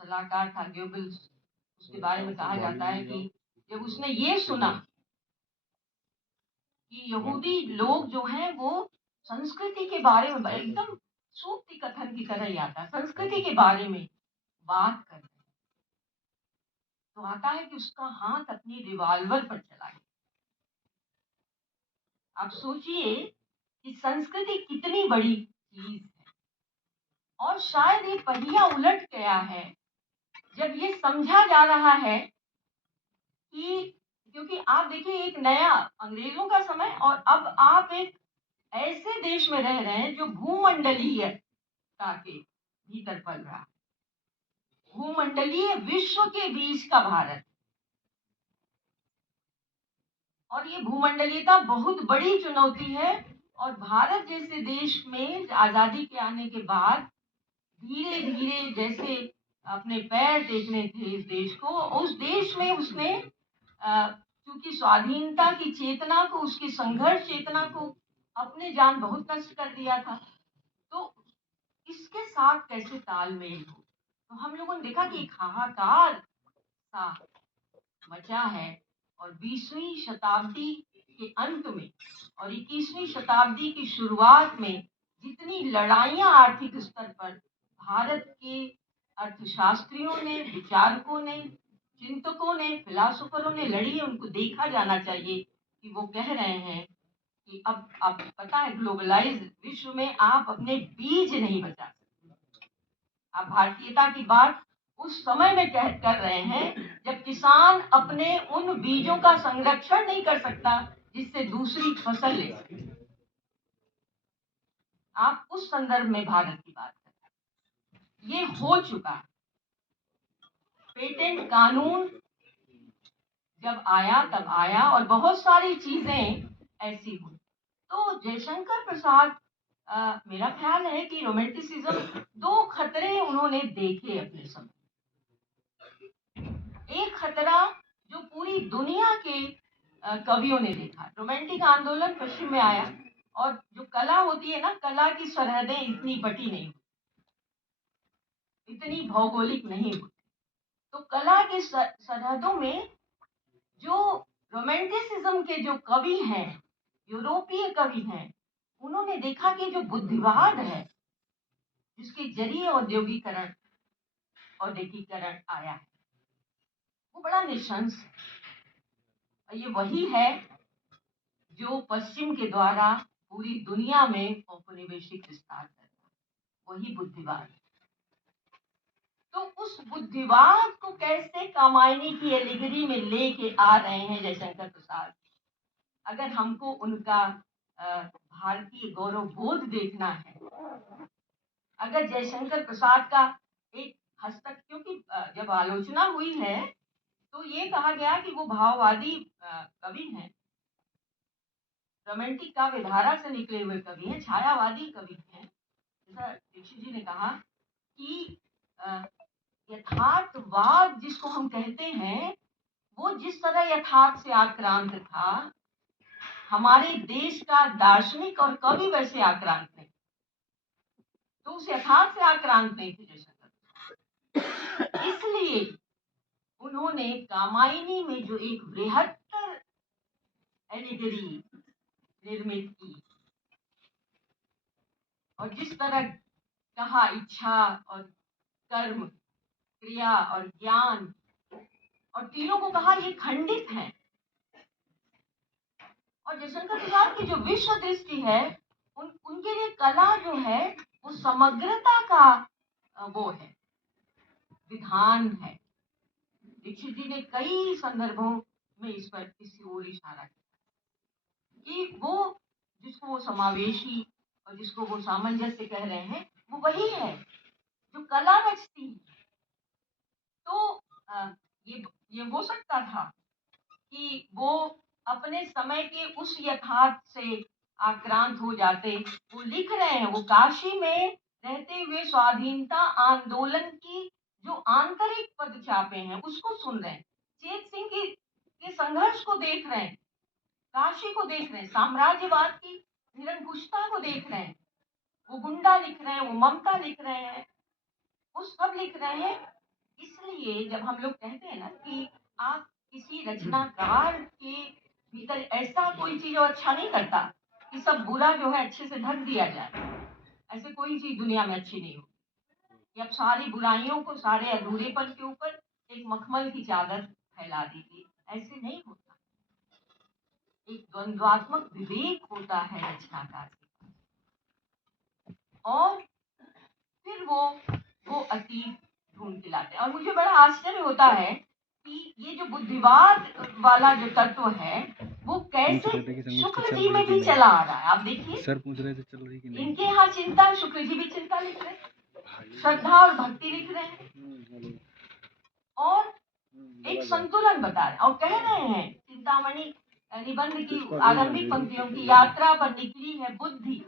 सलाहकार था गोबल्स, उसके बारे में कहा जाता है कि जब उसने ये सुना कि यहूदी लोग जो हैं वो संस्कृति के बारे में एकदम सूक्ति कथन की तरह ही आता है, संस्कृति के बारे में बात कर रहे हैं, तो आता है कि उसका हाथ अपनी रिवॉल्वर पर चला गया। आप सोचिए कि संस्कृति कितनी बड़ी चीज है, और शायद ये पहिया उलट गया है जब ये समझा जा रहा है कि, क्योंकि आप देखिए एक नया अंग्रेजों का समय, और अब आप एक ऐसे देश में रह रहे हैं जो भूमंडलीयता के भीतर पल रहा है, भूमंडलीय विश्व के बीच का भारत, और ये भूमंडलीयता बहुत बड़ी चुनौती है। और भारत जैसे देश में आजादी के आने के बाद धीरे धीरे जैसे अपने पैर टेकने थे इस देश को, उस देश में उसने क्योंकि स्वाधीनता की चेतना को, उसकी संघर्ष चेतना को अपने जान बहुत नष्ट कर दिया था, तो इसके साथ कैसे तालमेल हो। तो हम लोगों ने देखा कि एक हाहाकार सा मचा है, और 20वीं शताब्दी के अंत में और 21वीं शताब्दी की शुरुआत में जितनी लड़ाइयां आर्थिक स्तर पर भारत के अर्थशास्त्रियों ने, विचारकों ने, चिंतकों ने, फिलासफरों ने लड़ी है, उनको देखा जाना चाहिए कि वो कह रहे हैं कि अब आप पता है ग्लोबलाइज विश्व में आप अपने बीज नहीं बचा सकते। आप भारतीयता की बात उस समय में कर रहे हैं जब किसान अपने उन बीजों का संरक्षण नहीं कर सकता जिससे दूसरी फसल ले सके। आप उस संदर्भ में भारत की बात कर रहे हैं। ये हो चुका है। पेटेंट कानून जब आया तब आया, और बहुत सारी चीजें ऐसी हुई। तो जयशंकर प्रसाद, मेरा ख्याल है कि रोमांटिसिज्म, दो खतरे उन्होंने देखे अपने समय। एक खतरा जो पूरी दुनिया के कवियों ने देखा, रोमांटिक आंदोलन पश्चिम में आया, और जो कला होती है ना, कला की सरहदें इतनी बटी नहीं होती, इतनी भौगोलिक नहीं होती, तो कला की सरहदों में जो रोमांटिसिज्म के जो कवि हैं, यूरोपीय कवि हैं, उन्होंने देखा कि जो बुद्धिवाद है जिसके जरिए औद्योगिकरण आया है वो बड़ा निशंस है, और ये वही है जो पश्चिम के द्वारा पूरी दुनिया में औपनिवेशिक विस्तार करता, वही बुद्धिवाद। तो उस बुद्धिवाद को कैसे कामायनी की एलिगरी में लेके आ रहे हैं जयशंकर प्रसाद। अगर हमको उनका भारतीय गौरव बोध देखना है, अगर जयशंकर प्रसाद का एक हस्तक, क्योंकि जब आलोचना हुई है तो ये कहा गया कि वो भाववादी कवि हैं, रोमांटिक काव्य धारा से निकले हुए कवि हैं, छायावादी कवि हैं। जैसा दीक्षित जी ने कहा कि यथार्थवाद जिसको हम कहते हैं, वो जिस तरह यथार्थ से आक्रांत था, हमारे देश का दार्शनिक और कवि वैसे आक्रांत नहीं, तो उस यथार्थ से आक्रांत नहीं थे जयशंकर। इसलिए उन्होंने कामायनी में जो एक बृहत्तर एलिगरी निर्मित की, और जिस तरह कहा इच्छा और कर्म, क्रिया और ज्ञान, और तीनों को कहा ये खंडित है, और जयशंकर प्रसाद की जो विश्व दृष्टि है, उनके लिए कला जो है वो समग्रता का वो है, विधान है। दीक्षित जी ने कई संदर्भों में इस पर इसी ओर इशारा किया कि वो जिसको वो समावेशी और जिसको वो सामंजस्य कह रहे हैं, वो वही है जो कला रचती है। तो ये हो सकता था कि वो अपने समय के उस यथार्थ से आक्रांत हो जाते। वो लिख रहे हैं, वो काशी में रहते हुए स्वाधीनता आंदोलन की जो आंतरिक पदचापे हैं उसको सुन रहे हैं, चेत सिंह के संघर्ष को देख रहे हैं, काशी को देख रहे हैं, साम्राज्यवाद की निरंकुशता को देख रहे हैं। वो गुंडा लिख रहे हैं, वो ममता लिख रहे हैं, वो सब लिख रहे हैं इसीलिए जब हम लोग कहते हैं ना कि आप किसी रचनाकार के भीतर ऐसा कोई चीज वो अच्छा नहीं करता कि सब बुरा जो है अच्छे से ढक दिया जाए। ऐसे कोई चीज दुनिया में अच्छी नहीं होती कि अब सारी बुराइयों को, सारे अधूरेपन के ऊपर एक मखमल की चादर फैला दीजिए। ऐसे नहीं होता। एक द्वंद्वात्मक विवेक होता है रचनाकार के पास। और फिर वो अतीत ढूंढ के लाते हैं। और मुझे बड़ा आश्चर्य होता है कि ये जो बुद्धिवाद वाला जो तत्व है वो कैसे शुक्र जी में भी चला आ रहा है। आप देखिए, सर पूछ रहे थे चल रही कि नहीं। इनके यहाँ चिंता, शुक्र जी भी चिंता लिख रहे हैं, श्रद्धा और भक्ति लिख रहे हैं, और एक संतुलन बता रहे हैं और कह रहे हैं चिंतामणि निबंध की आरंभिक पंक्तियों की, यात्रा पर निकली है बुद्धि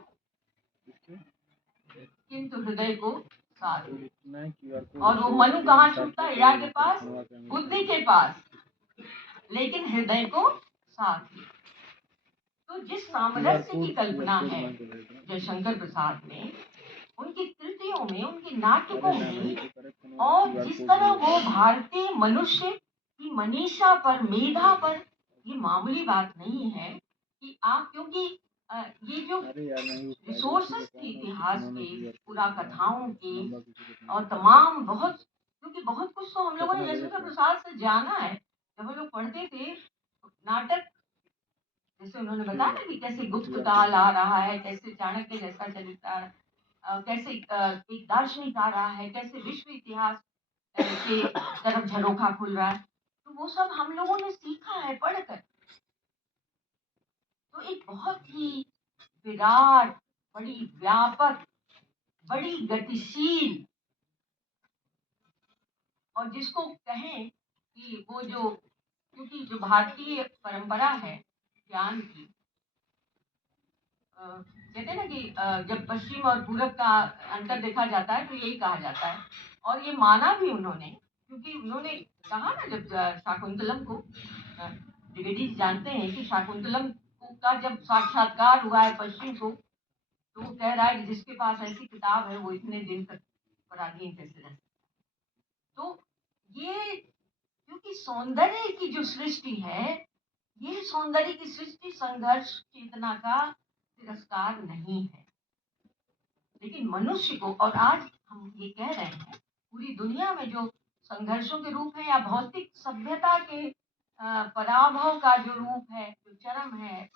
किंतु हृदय को साथ। और वो मनु कहाँ छूटता है? इरा के पास, बुद्धि के पास, लेकिन हृदय को साथ। तो जिस सामरस्य की कल्पना है जयशंकर प्रसाद में, उनकी कृतियों में, उनके नाटकों में, और जिस तरह वो भारतीय मनुष्य की मनीषा पर, मेधा पर, ये मामूली बात नहीं है कि आप, क्योंकि ये जो रिसोर्सेस थे इतिहास के, पूरा कथाओं के, और तमाम बहुत, क्योंकि बहुत कुछ तो हम लोगों ने जयशंकर प्रसाद से जाना है। जब हम लोग पढ़ते थे नाटक, जैसे उन्होंने बताया ना कि कैसे गुप्त काल आ रहा है, कैसे चाणक्य जैसा चरित्र, कैसे एक दार्शनिक आ रहा है, कैसे विश्व इतिहास के तरफ झरोखा खुल रहा है, तो वो सब हम लोगों ने सीखा है पढ़कर। तो एक बहुत ही विराट, बड़ी व्यापक, बड़ी गतिशील, और जिसको कहें कि वो जो, क्योंकि जो भारतीय परंपरा है ज्ञान की, कहते हैं ना कि जब पश्चिम और पूरब का अंतर देखा जाता है तो यही कहा जाता है, और ये माना भी उन्होंने, क्योंकि उन्होंने कहा ना जब शाकुंतलम को, द्विवेदी जी जानते हैं कि शाकुंतलम का जब साक्षात्कार हुआ है पश्चिम को, तो वो कह रहा है कि जिसके पास ऐसी किताब है वो इतने दिन तक पराधीन कैसे रह सकता है। तो ये, क्योंकि सौंदर्य की जो सृष्टि है, ये सौंदर्य की सृष्टि संघर्ष चेतना का तिरस्कार नहीं है, लेकिन मनुष्य को, और आज हम ये कह रहे हैं पूरी दुनिया में जो संघर्षों के रूप है, या भौतिक सभ्यता के पराभव का जो रूप है, जो चरम है,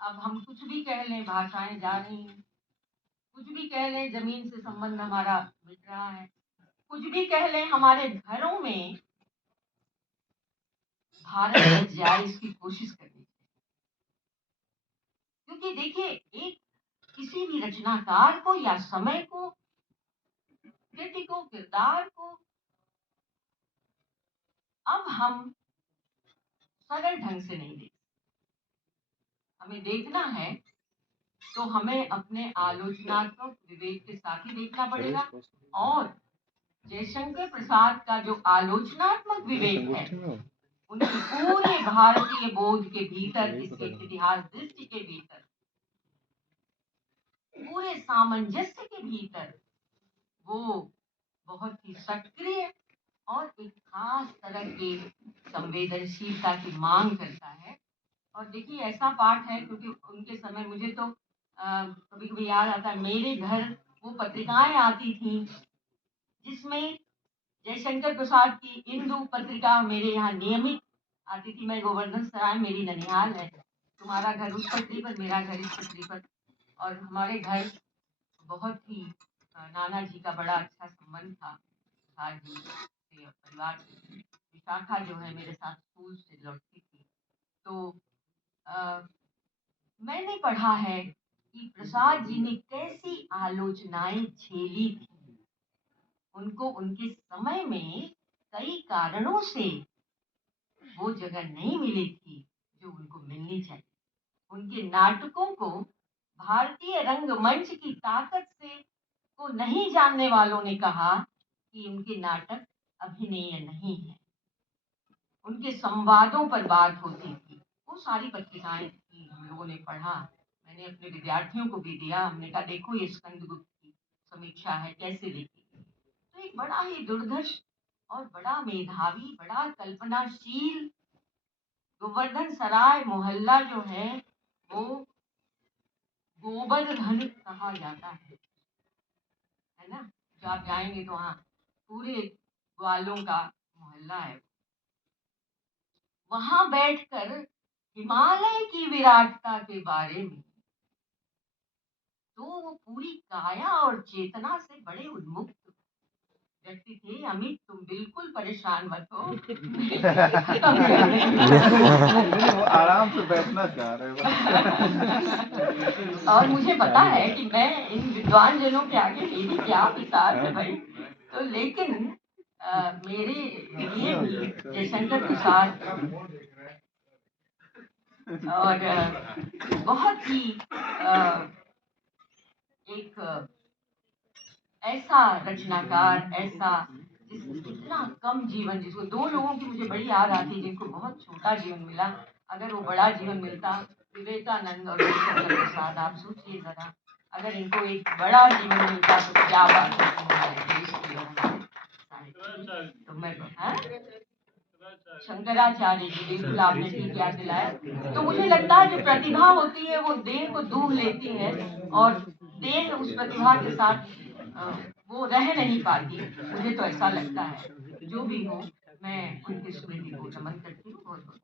अब हम कुछ भी कह लें, भाषाएं जा रही हैं, कुछ भी कह लें, जमीन से संबंध हमारा मिट रहा है, कुछ भी कह लें, हमारे घरों में भारत बच जाए इसकी कोशिश करनी चाहिए। क्योंकि देखिए, एक किसी भी रचनाकार को या समय को, कृति को, किरदार को, अब हम सरल ढंग से नहीं देख, हमें देखना है तो हमें अपने आलोचनात्मक विवेक के साथ ही देखना पड़ेगा। और जयशंकर प्रसाद का जो आलोचनात्मक विवेक है, उनके पूरे भारतीय बोध के भीतर, इसके इतिहास दृष्टि के भीतर, पूरे सामंजस्य के भीतर, वो बहुत ही सक्रिय और एक खास तरह की संवेदनशीलता की मांग करता है। और देखिए, ऐसा पाठ है, क्योंकि उनके समय मुझे तो कभी कभी याद आता है, मेरे घर वो पत्रिकाएं आती थी जिसमें जयशंकर प्रसाद की इंदु पत्रिका मेरे यहाँ नियमित आती थी। मैं गोवर्धन सराय, मेरी ननिहाल है, तुम्हारा घर उस पटरी पर, मेरा घर इस पटरी पर, और हमारे घर बहुत ही नाना जी का बड़ा अच्छा संबंध था प्रसाद जी से और परिवार से। विशाखा जो है मेरे साथ स्कूल से लौटती थी, तो मैंने पढ़ा है कि प्रसाद जी ने कैसी आलोचनाएं झेली थी। उनको उनके समय में कई कारणों से वो जगह नहीं मिली थी जो उनको मिलनी चाहिए। उनके नाटकों को भारतीय रंगमंच की ताकत से को नहीं जानने वालों ने कहा कि उनके नाटक अभिनय नहीं है। उनके संवादों पर बात होती थी। वो सारी पत्रिकाएं थी, हम लोगों ने पढ़ा, मैंने अपने विद्यार्थियों को भी दिया। हमने कहा देखो ये स्कंदगुप्त की समीक्षा है, कैसे लिखी। तो एक बड़ा ही दुर्धर्ष और बड़ा मेधावी, बड़ा कल्पनाशील। गोवर्धन सराय मोहल्ला जो है वो गोबर धन कहा जाता है ना। जो आप जाएंगे तो वहाँ पूरे ग्वालों का मोहल्ला है। वहां बैठकर हिमालय की विराटता के बारे में तो वो पूरी काया और चेतना से बड़े उन्मुक्त व्यक्ति थे। अमित, तुम बिल्कुल परेशान मत हो। वो आराम से बैठना चाह रहे और मुझे पता है कि मैं इन विद्वान जनों के आगे मेरी क्या मिसाल है भाई। तो लेकिन मेरे लिए भी जयशंकर प्रसाद और बहुत ही एक ऐसा रचनाकार, ऐसा इतना कम जीवन, जिसको दो लोगों की मुझे बड़ी याद आती है जिनको बहुत छोटा जीवन मिला। अगर वो बड़ा जीवन मिलता, विवेकानंद और रविशंकर प्रसाद, आप सोचिए जरा, अगर इनको एक बड़ा जीवन मिलता तो क्या बात होती हमारे देश की और हमारे साहित्य की। तो मैं शंकराचार्य जी, बिल्कुल आपने ठीक याद दिलाया। तो मुझे लगता है जो प्रतिभा होती है वो देह को दूह लेती है और देह उस प्रतिभा के साथ वो रह नहीं पाती। मुझे तो ऐसा लगता है। जो भी हो, मैं उनकी स्मृति को नमन करती हूँ। बहुत बहुत